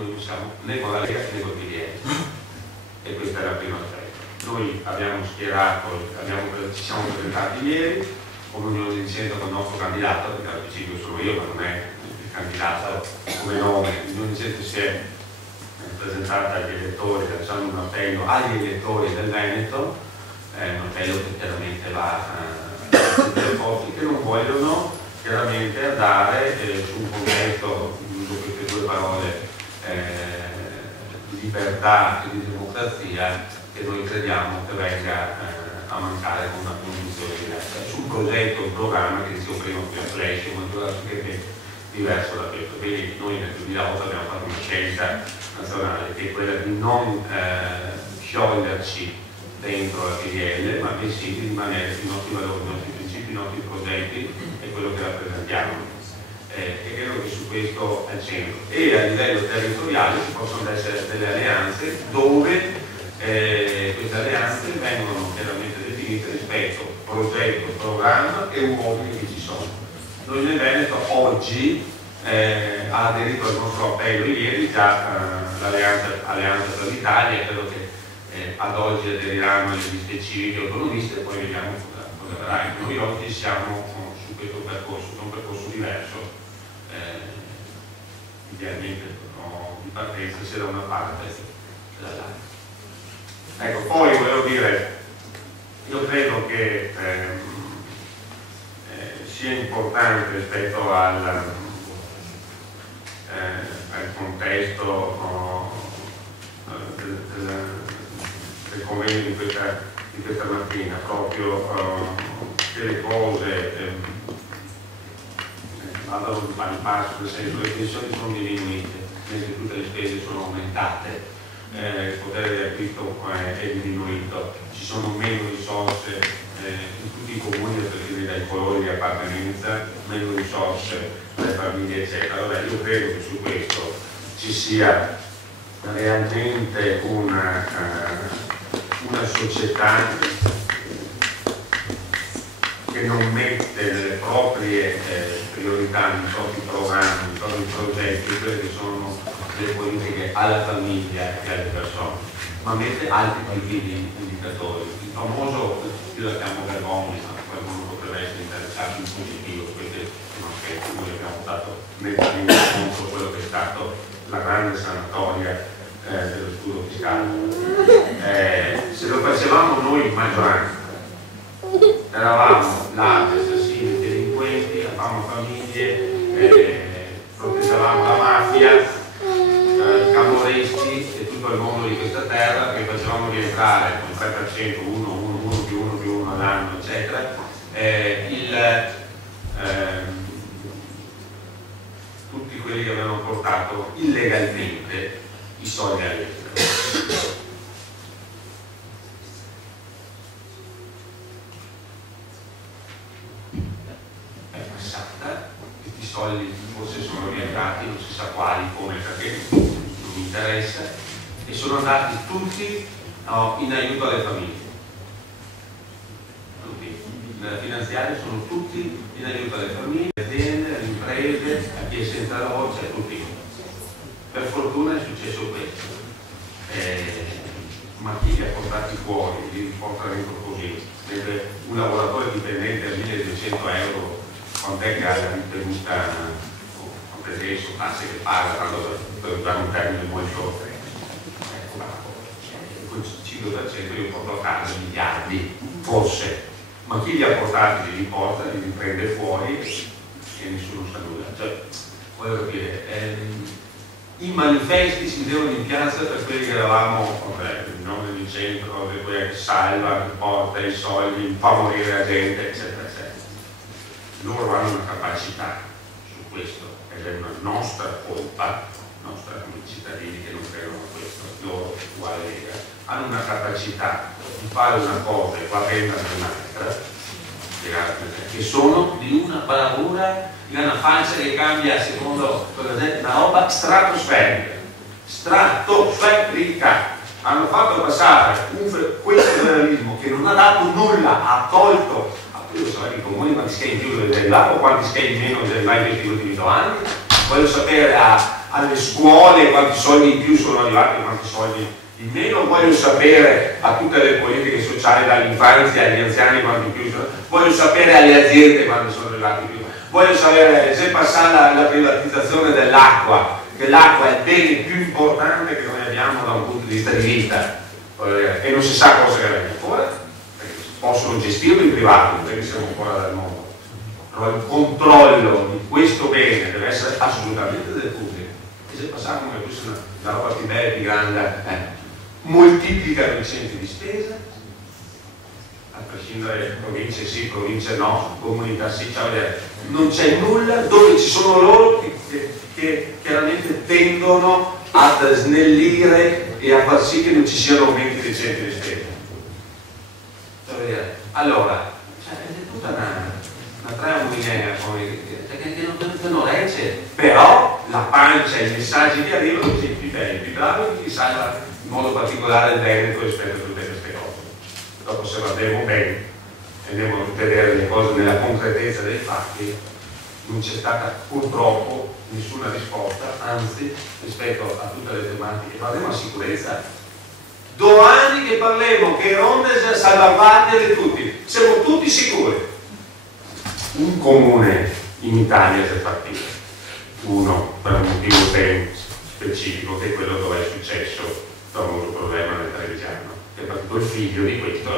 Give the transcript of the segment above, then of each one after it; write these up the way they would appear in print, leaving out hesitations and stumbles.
noi non siamo né con la Lega né con il PDL, e questa è la prima aspetto. Noi abbiamo schierato, ci siamo presentati ieri come Unione di Centro con il nostro candidato, perché al principio sono io, ma non è il candidato come nome. L'Unione di Centro si è presentata agli elettori, lanciando un appello agli elettori del Veneto, un appello che chiaramente va a tutte le forze che non vogliono chiaramente andare su un contesto, uso queste due parole, di libertà e di democrazia, che noi crediamo che venga a mancare con una condizione diversa. Sul progetto, un programma che dicevo prima, più flash, che diverso da questo. Quindi noi nel 2008 abbiamo fatto una scelta nazionale che è quella di non scioglierci dentro la PDL, ma bensì di rimanere sui nostri valori, i nostri principi, i nostri progetti e quello che rappresentiamo. E credo che su questo è il centro. E a livello territoriale ci possono essere delle alleanze dove queste alleanze vengono chiaramente definite rispetto a progetto, programma e uomini che ci sono. Noi nel Veneto oggi ha aderito al nostro appello ieri già l'Alleanza per l'Italia, credo che ad oggi aderiranno le liste civiche autonomiste e poi vediamo cosa verrà. Noi oggi siamo su questo percorso, è un percorso diverso, idealmente di partenza sia da una parte che dall'altra. Ecco, poi volevo dire, io credo che sia importante rispetto al contesto del convegno di questa mattina, proprio che le cose vadano di pari passo, nel senso che le pensioni sono diminuite, mentre tutte le spese sono aumentate. Il potere di acquisto è diminuito, ci sono meno risorse in tutti i comuni a partire dai colori di appartenenza, meno risorse per le famiglie eccetera. Allora io credo che su questo ci sia realmente una società che non mette nelle proprie priorità, nei propri programmi, nei propri progetti, quelle che sono le politiche alla famiglia e alle persone, ma mette altri tipi di indicatori. Il famoso, io la chiamo vergogna, ma qualcuno potrebbe essere interessato in positivo, questi sono aspetti. Noi abbiamo votato nettamente contro quello che è stato la grande sanatoria dello scudo fiscale. Se lo facevamo noi in maggioranza, eravamo ladri, assassini, delinquenti, avevamo famiglie, proteggevamo la mafia, camorristi e tutto il mondo di questa terra, che facevamo rientrare con 3%, 1 più 1 all'anno, eccetera, tutti quelli che avevano portato illegalmente i soldi all'estero. È passata, questi soldi forse sono orientati, non si sa quali, come, perché non mi interessa, e sono andati tutti in aiuto alle famiglie. Tutti. Nella finanziaria sono tutti in aiuto alle famiglie, alle aziende, alle imprese, a chi è senza lavoro, cioè tutti. Per fortuna è successo questo. Ma chi li ha portati fuori, li porta dentro così? Mentre un lavoratore dipendente a 1.200 euro, quant'è che ha la ritenuta, quante adesso tasse che paga, tanto per usare un termine molto quel 5% io porto a casa miliardi, forse, ma chi li ha portati li porta, li prende fuori e nessuno sa nulla. Cioè, voglio capire, i manifesti si vedevano in piazza per quelli che eravamo, il nome di centro, che salva, che porta i soldi, fa morire la gente, eccetera, eccetera. Loro hanno una capacità su questo, ed è una nostra colpa, nostra come cittadini che non credono a questo, loro uguale Lega, hanno una capacità di fare una cosa e poi prendere un'altra, che sono di una bravura, di una faccia che cambia secondo una roba stratosferica. Hanno fatto passare questo federalismo che non ha dato nulla, ha tolto, io so i comuni quanti schemi in più deve derivare o quanti schemi in meno deve derivare in questi ultimi 2 anni, voglio sapere alle scuole quanti soldi in più sono arrivati e quanti soldi in meno, voglio sapere a tutte le politiche sociali dall'infanzia agli anziani quanti in più sono, voglio sapere alle aziende quanti sono arrivati in più, voglio sapere se passa la privatizzazione dell'acqua, che l'acqua è il bene più importante che noi abbiamo da un punto di vista di vita, e non si sa cosa che venga fuori, perché possono gestirlo i privati, non perché siamo fuori dal mondo, però il controllo di questo bene deve essere assolutamente del pubblico, e se passiamo come questa è una roba più bella e più grande, moltiplicano i centri di spesa, a prescindere province sì, province no, comunità sì, cioè, non c'è nulla dove ci sono loro che chiaramente tendono a snellire e a far sì che non ci siano aumenti dei centri di spesa. Allora, cioè, è tutta una trama mulinea che non regge, però la pancia e i messaggi che arrivano sono più belli, più bravi, chi sa in modo particolare il Veneto rispetto a tutte queste cose. Dopo se guardiamo bene e andiamo a vedere le cose nella concretezza dei fatti, non c'è stata purtroppo nessuna risposta, anzi rispetto a tutte le tematiche. Parliamo a sicurezza. Domani che parliamo che Rondes salvaguardia di tutti, siamo tutti sicuri. Un comune in Italia si è partito, uno per un motivo ben specifico, che è quello dove è successo da un altro problema nel trevigiano, che è partito il figlio di questo,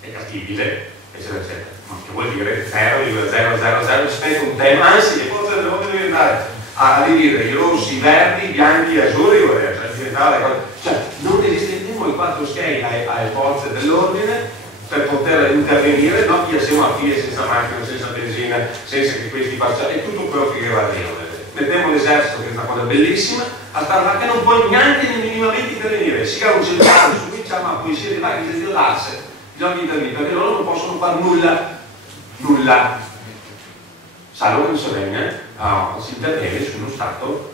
è cattivile, eccetera, eccetera. Ma che vuol dire 0,000 rispetto a un tema, anzi le forze dell'ordine devono andare a dividere i rossi, i verdi, i bianchi, gli azzurri, cioè non esistentiamo i 4 schei alle forze dell'ordine per poter intervenire, no? Chi siamo a fine senza macchina, senza benzina, senza che questi facciano, è tutto quello che va bene. Mettiamo l'esercito, che è una cosa bellissima, a star là che non puoi neanche minimamente intervenire, si chiama un cellulare, su cui diciamo la polizia di là che si l'asse, bisogna intervenire, perché loro non possono fare nulla. Salvo che non si venga, si interviene su uno stato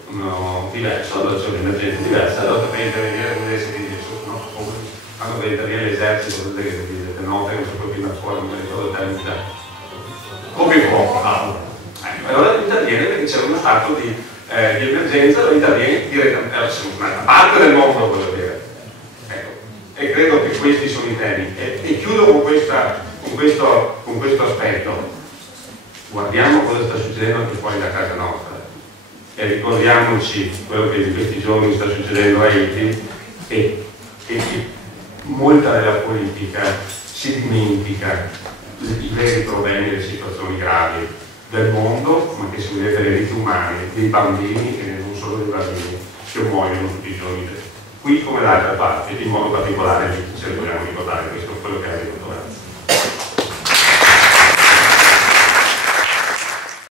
diverso, allora c'è un'emergenza diversa, allora per intervenire come deve essere diverso, no? Quando deve intervenire l'esercito, delle note, non so più prima a scuola, non mi ricordo il termine, come può? Allora interviene perché c'è uno stato di emergenza, allora interviene direttamente, siamo un'altra parte del mondo, voglio dire. Ecco. E credo che questi sono i temi. E chiudo con questo aspetto. Guardiamo cosa sta succedendo anche fuori da casa nostra e ricordiamoci quello che in questi giorni sta succedendo a Haiti e che molta della politica si dimentica i veri problemi e le situazioni gravi del mondo, ma che si vedete le vite umane dei bambini e non solo dei bambini che muoiono tutti i giorni qui come da altre parti, in modo particolare lì ce lo dobbiamo ricordare, questo è quello che arriva.